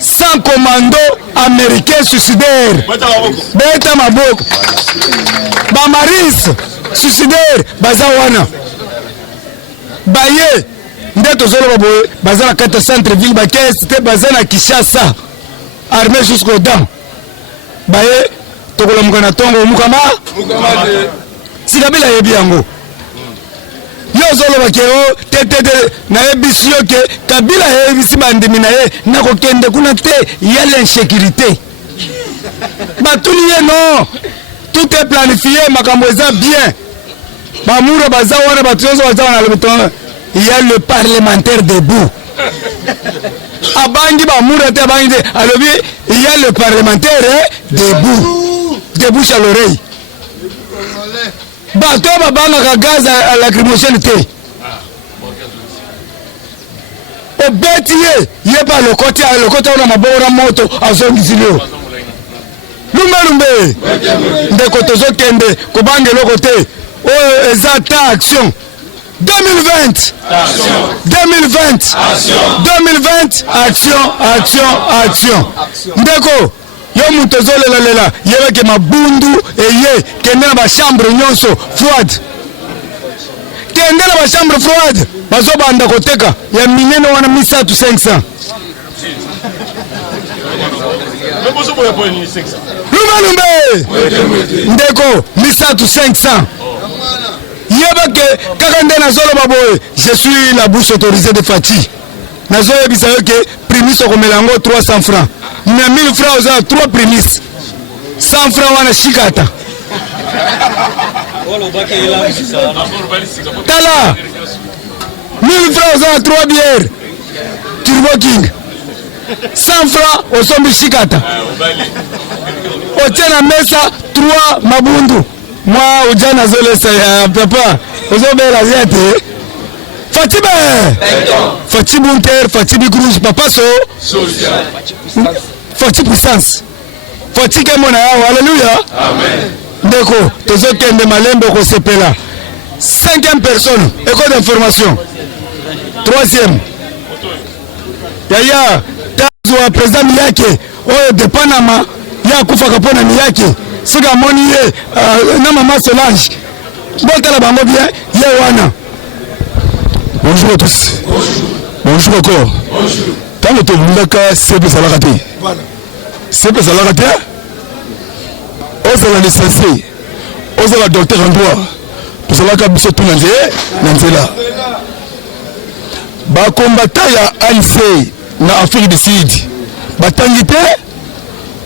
100 commandos américains suicidaires. Beta maboko. Ba maris suicidaires bazawana. Baye ndeto zolo baboye bazana kata centre ville bakes te bazana Kinshasa. Armée jusqu'aux dents. Baye tokola mukana tongo mukama. Si Kabila yebi yango. Yo zolo bakero tete na ebisi yoke Kabila yebisi bandimi na ye na kokende kuna te ya l'insécurité. Batuli ye non. Tout est planifié makambo eza bien. Bamura bazawana batuzo bazawana le beton. Il y a le parlementaire debout. Abangi bamura te abangi alobi il y a le parlementaire debout. Debout à l'oreille. Bato babanga gaz à lacrymogène te. Obetiye yeba le côté on a mabora moto azongizilio. Lumbe ndeko tozo kende kobange lokote. Oh ezata action 2020 2020 action ndeko yo mutozo lela yebeke mabundu eye kende na ba chambre nyonso froide kende na ba chambre froide bazo banda koteka ya minene wana 1500 lumbe ndeko 1500 yebake kaka nde nazolo baboye je suis la bouche autorisée de Fati nazo yebisa yoke primis okomelango 300 francs na 1000 francs oza 3 primis 100 francs wana shikata tala 1000 francs oza 3 bières Turbo King 100 francs osombi shikata otiena mesa 3 mabundu moi ujana zolesa ya papa ozobela ziate Fatibe Fati Bunker Fati Bigrouge papa so Fati puissance Fati kemona yao alléluia amen ndeko tozokende malembe ko sepela 5e personne école d'information 3e yaya tazo président Miyake oyo de Panama ya kufa kapona Miyake siga moni ye na mama Solange botala bango bien ye wana. Bonjour à tous. Bonjour encore. Bonjour. Tant que tu m'as c'est pour ça la rater. Voilà. C'est pour ça la rater. Ose la licencié. Ose la docteur en droit. Pour ça la kabiso tout nanzela. Ba combattant ya ANC na Afrique du Sud. Batangité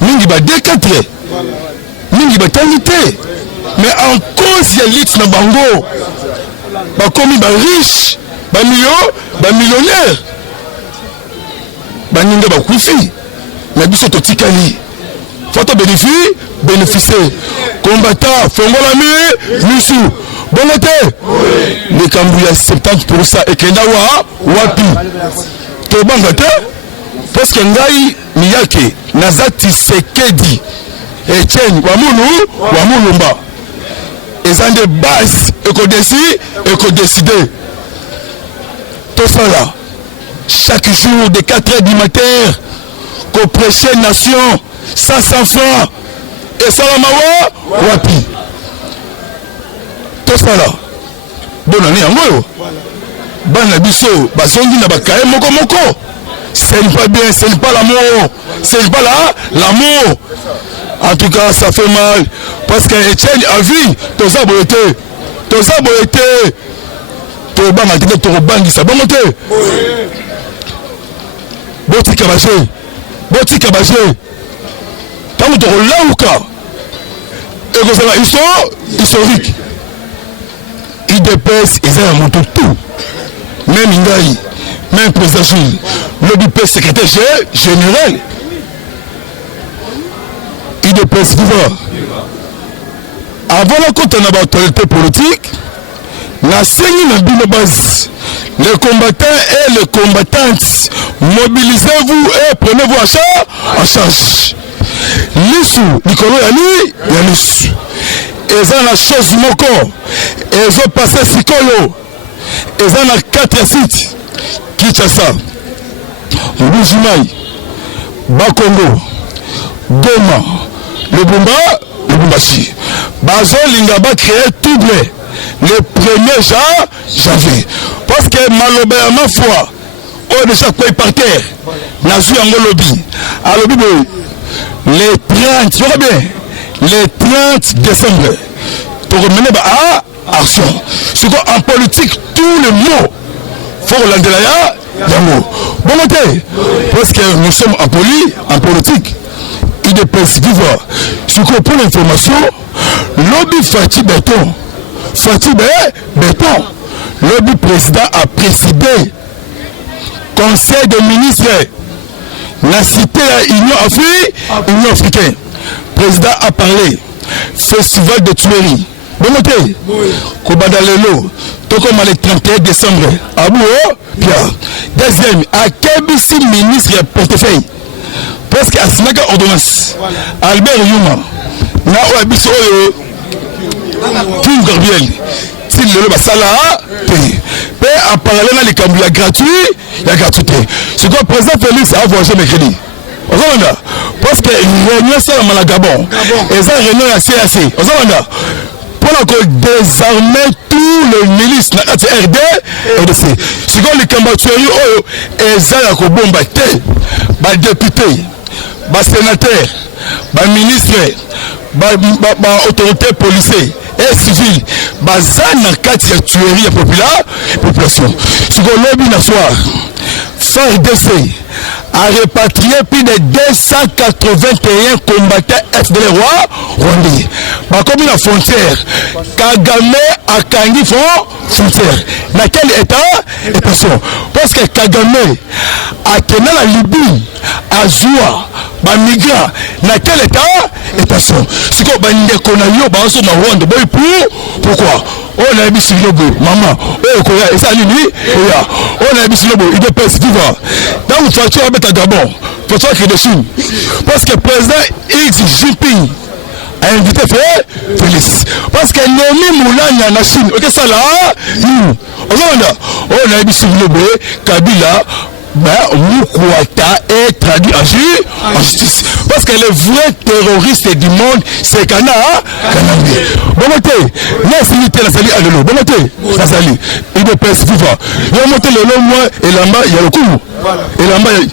mingi ba décadré. Mingi batangité. Mais en cause ya lit na bango. Ba komi ba riche. Ba millionnaire ba ninga ba kufi na biso totikali foto bénéficier combattant fongola mi misu bonete le kambuya 70% ekenda wapi to bangate parce que ngai Miyake nazati sekedi Etienne wa mulumba ezande base eko décider tout ça là, chaque jour de 4h du matin, qu'on prêchait nation, 500 francs, et ça la mawa, wapi. Tout ça là, bonne année en gros. Bonne abisso, basongi na bakaye moko. Ce n'est pas bien, ce n'est pas l'amour, ce n'est pas l'amour. En tout cas, ça fait mal, parce que Etienne a vu, tout ça boité. To banga tike to bangisa bongo te botika baje tango to lauka eko sala historique IDPS ezala moto tout même ngai même président l'ODP secrétaire général IDPS viva avant la compte na ba autorité politique. La saigne na bino base. Les combattants et les combattantes, mobilisez-vous et prenez-vous en charge. Lisu, Nicolo Lisu. Ils ont la chose moko. Ils ont passé Sikolo. Ils ont la 4 sites. Kinshasa, Mbujimai, Bakongo, Goma, Lubumbashi. Bazo Lingaba créé tout blé le 1er janvier. Parce que Maloba ma foi, on déjà quoi par terre. Nazu en lobby. À lobby les 30, les 30 décembre. Pour mener à action. C'est quoi en politique tous les mots. Faut l'andelaya. Bon côté, parce que nous sommes en politique, il dépêche vivre. Ce qu'on pour l'information, lobby Fatih Béton, lobby président a présidé conseil des ministres, la cité Union africaine. Président a parlé, festival de tuerie. Bon côté, Kobadalelo. Comme le 31 décembre, Abou Pierre. Deuxième, à KBC ministre portefeuille. Parce qu'à Sinaga ordonnance, Albert Yuma, na Oabiso, Kim Gabriel, s'il le Basala, paye en parallèle à l'écambouille gratuit, il y a gratuité. Ce que le président Félix a voyagé mercredi. Parce que réunion ça dans le Gabon, et ça réunion à CAC. Pour que désarmer tous les milices na RD et DC. Si on les combattants et ça y a que bon bah député, bah sénateur, bah ministre, bah autorité policière et civile, bah ça n'a qu'à tirer tuerie la population. Si on lobby na soir, faire DC a répatrié plus de 281 combattants FDL rwandais. Comme la frontière, Kagame a Kangi frontière. Dans quel état? Parce que Kagame a tenu la Libye, à Zoua, les migrants. Dans quel état? C'est comme les Konayo, pourquoi? On a mis sur le bout, maman, et ça lui, on a mis sur le bout, il dépêche vivre. Dans une facture, on va mettre à Gabon, faut que tu dessus. Parce que le président X Jinping a invité Félix. Parce que Nomi Moulania na Chine, ok, ça là, on a mis sur le bout, Kabila, Moukwata est traduit en justice. Parce que les vrais terroristes du monde, c'est Kanambi. Bon côté, c'est la sali à l'eau. Bon côté, la sali. Il ne pèse vivant. Il y a monté le long, moi, et là-bas, il y a le coup. Et là-bas, il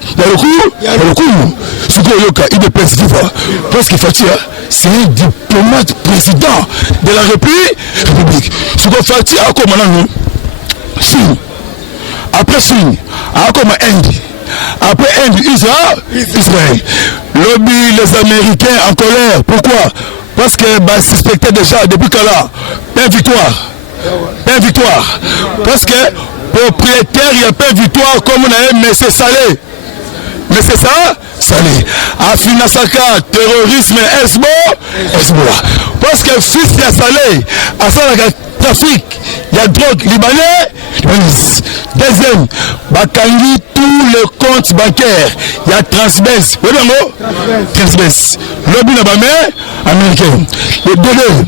y a le coup. Ce qu'on yoka, il ne pèse vivant. Parce que Fatih, c'est un diplomate président de la République. Ce qu'on Fatih a comme un Chine. Après Chine, comme Inde. Après Inde, Israël. Lobby, les Américains en colère. Pourquoi? Parce que suspecté déjà depuis que là, pas victoire. Parce que propriétaire, il n'y a pas victoire comme on a M. Salé. Mais c'est ça, Salé. À Finasaka, terrorisme, Hezbollah. Parce que fils de Salé, à ça, la trafic, il y a drogue libanais. Deuxième, Bakangi tous les comptes bancaires. Il y a Transbase. Vous voyez le mot? Transbase. Lobby na bamé américain. Le deux,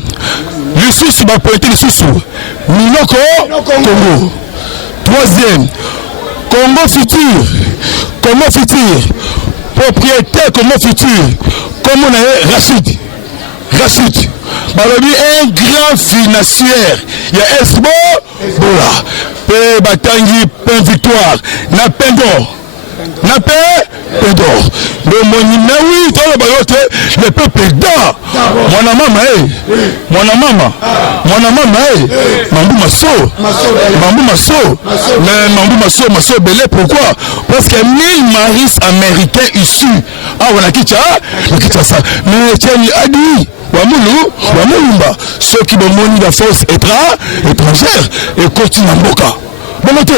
le sous va pointer le sous. Minoko, Congo. Troisième, Congo futur. Propriétaire Congo futur. Comme on a Rachid. Balobi un grand financier. Il y a Hezbollah. Pe Batangi, pain victoire. Na pain d'or. Le monument, oui, dans le bayote, le peuple d'or. Mon maman, Mambo Masso, Belé, pourquoi? Parce que 1000 maris américains issus. Ah, on a quitté ça. Mais tiens, Adi. Wamulumba, ceux qui ont moni la force étrangère et continuent à Mboka. Bon côté,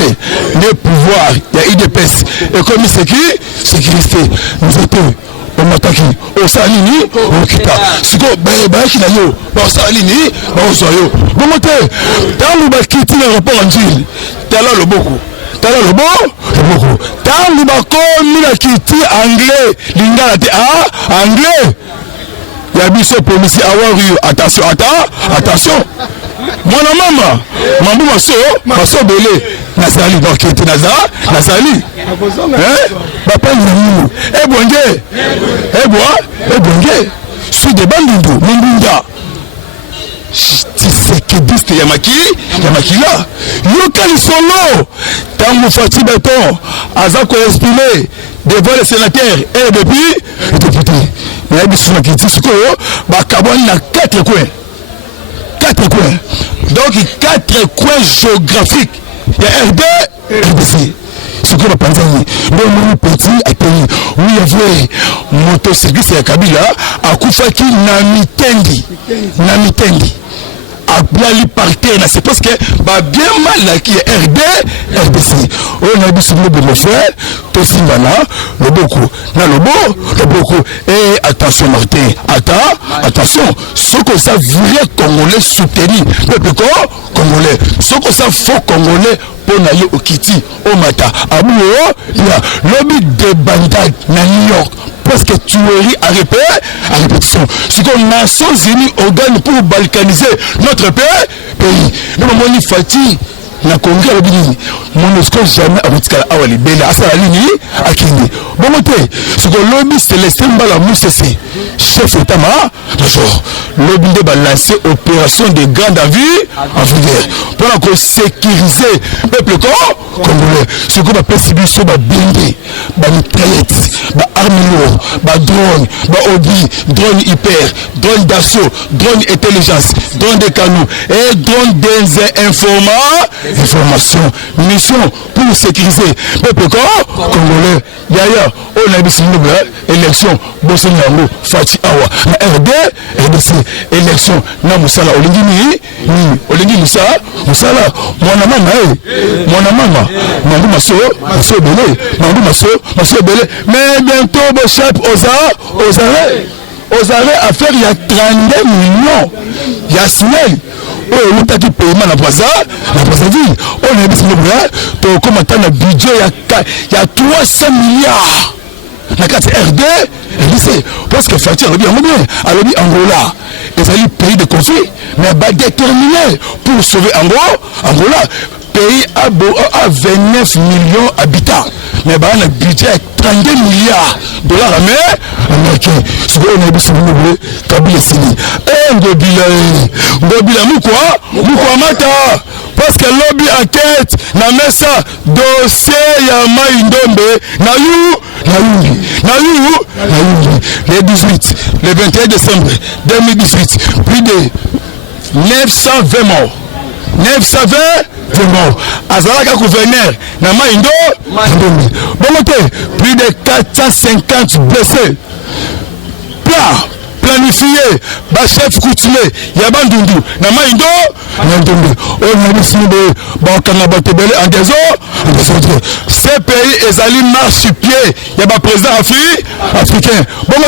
les pouvoirs, il y a IDPS, et comme sécurité, nous étions au Mataki, au Salini, au Kita. Si vous avez qui n'a eu, au Salini, au Soyo. Bon côté, dans le Bakiti, le rapport en Gilles, t'as là le beaucoup. Tant nous avons quitté anglais, l'ingala anglais. Il y a des policiers à avoir attention. Mon maman, Mambo Masso Belé, Nazali, donc qui était Nazali. Papa, eh bon Dieu, makila yoka lisolo tango Fati Beton aza co-exprimé devant les sénateurs et depuis les députés mais biso na kiti sikoyo bakabwani na 4 coins donc 4 coins géographiques il y a RD RDC ce que la Tanzanie le petit a pays où il y avait motocycliste ya Kabila akufaki na mitendi ablali par terre c'est parce que ba bien mal qui est RD RDC on a dit sur le bon frère Tosimbana le beaucoup et attention Martin attention ce que ça vrai congolais soutenir peuple congolais ce que ça faux congolais pour aller au Kiti au Mata abulo ya lobby de bandade na New York parce que tuerie à répétition. Ce que les Nations Unies organisent pour balkaniser notre pays. Nous avons Fati, na Congrès, MONUSCO jamais abouti à Awali Bela, à Salini, à Kini. Bon, ce que lobby Célestin Bala Moussessi, chef d'état-major, lobby de balancer opération de grande avis en vigueur pour sécuriser le peuple congolais. Ce que va percevoir sur la blindé, la mitraillette, la arme lourde, la drone, la OBI, drone hyper, drone d'assaut, drone intelligence, drone de canaux et drone des informations, mission pour sécuriser le peuple congolais. D'ailleurs, on a dit élection, Bolsonaro, Fati Awa, la RD, RDC, élection, na Moussala, Olingi Moussala, mon maman, Mambo Masso Belé, mais bientôt, mon chef, aux arrêts à faire, il y a 32 millions, il y a Snell. Oh, on a dit paiement la Brazzaville. On a dit comme un budget, il y a 300 milliards. La carte RD, parce que Fati a dit Angola, les alliés pays de conflit, mais pas déterminé pour sauver Angola. Pays à 29 millions d'habitants. Mais bah, un budget 32 milliards de dollars américains. Ce qu'on a dit, c'est le Kabila Sini. Et Ngobila Moukwa Mata. Parce que lobby enquête, na mesa dossier ya Maïndombe, na you, le 21 décembre 2018, plus de 920 morts. 920 morts. Azalaka gouverneur na Maïndo, plus de 450 blessés. Planifié, chef coutumier, Yabandundu, na Maïndo, on a décidé en des autres. Ces pays, ils allaient marcher pied, il y a un président africain. Bon,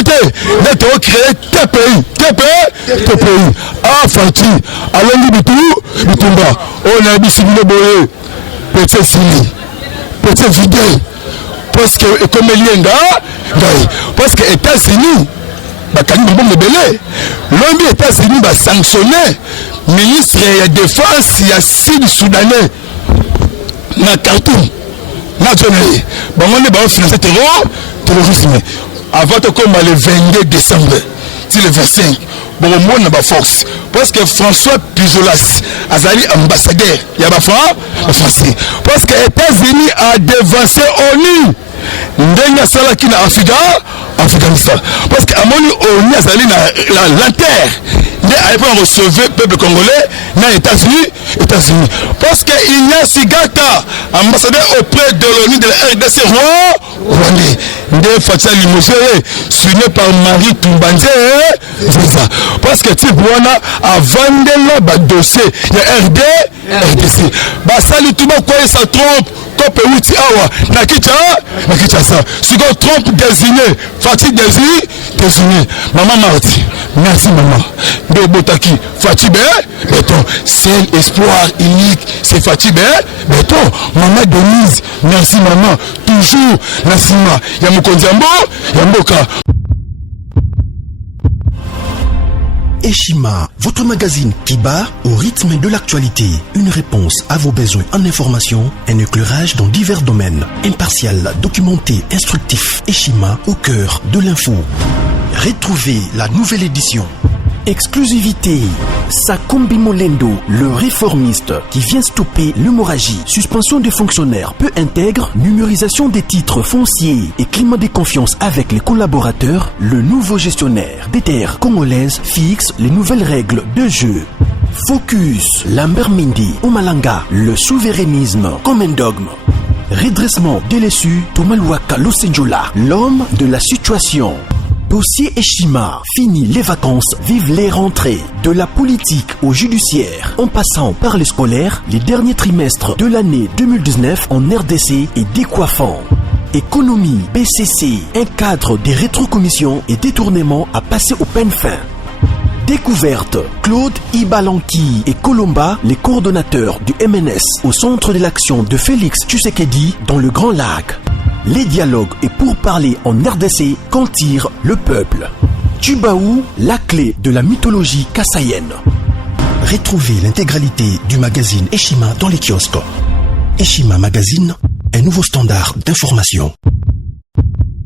d'être créé tes pays. Ah, Fati, allons du tout, on a décidé de boyer, petit Sili, petit Vidé, parce que, comme il y a parce que États-Unis, l'homme des États-Unis va sanctionner le ministre de la Défense il y a 6 Soudanais na Khartoum. On est financé terrorisme. Avant comme le 22 décembre, c'est le 25. Bon, on a force. Parce que François Pijolas, Azali ambassadeur, il y a français. Parce que les États-Unis a dévancé ONU. Ndenga Salaki na Afghanistan. Parce que Amoni ONU Azali la terre. Nde a sauver le peuple congolais dans les États-Unis. Parce qu'il y a Sigata, ambassadeur auprès de l'ONU de la RDC Rwandais. Nde Fatia Limosere, signé par Marie Toumbanze. Parce que tu vois, avant de le dossier, il y a RDC. Basali tout le monde, quoi, ça trompe. Kope Witi Awa, Nakicha ça. Si on trompe désigné, Fati désigné. Maman Marti, merci maman. De Botaki, Fati Béton, seul espoir unique, c'est Fati Béton. Maman Denise, merci maman. Toujours, Nassima. Yamukondiambo, Yamboka. Eshima, votre magazine qui bat au rythme de l'actualité. Une réponse à vos besoins en information, un éclairage dans divers domaines. Impartial, documenté, instructif. Eshima au cœur de l'info. Retrouvez la nouvelle édition. Exclusivité Sakombi Molendo, le réformiste qui vient stopper l'hémorragie, suspension des fonctionnaires peu intègre, numérisation des titres fonciers et climat de confiance avec les collaborateurs, le nouveau gestionnaire des terres congolaises fixe les nouvelles règles de jeu. Focus, Lambert Mindi, Omalanga, le souverainisme comme un dogme. Redressement délaissé, Tomaluaka Losenjola, l'homme de la situation. Dossier Eshima, fini les vacances, vive les rentrées. De la politique au judiciaire, en passant par les scolaires, les derniers trimestres de l'année 2019 en RDC est décoiffant. Économie, BCC, un cadre des rétrocommissions et détournements à passer au peine fin. Découverte, Claude Ibalanki et Colomba, les coordonnateurs du MNS au centre de l'action de Félix Tshisekedi dans le Grand Lac. Les dialogues et pourparlers en RDC qu'en tire le peuple. Tubaou, la clé de la mythologie kassaïenne. Retrouvez l'intégralité du magazine Eshima dans les kiosques. Eshima Magazine, un nouveau standard d'information.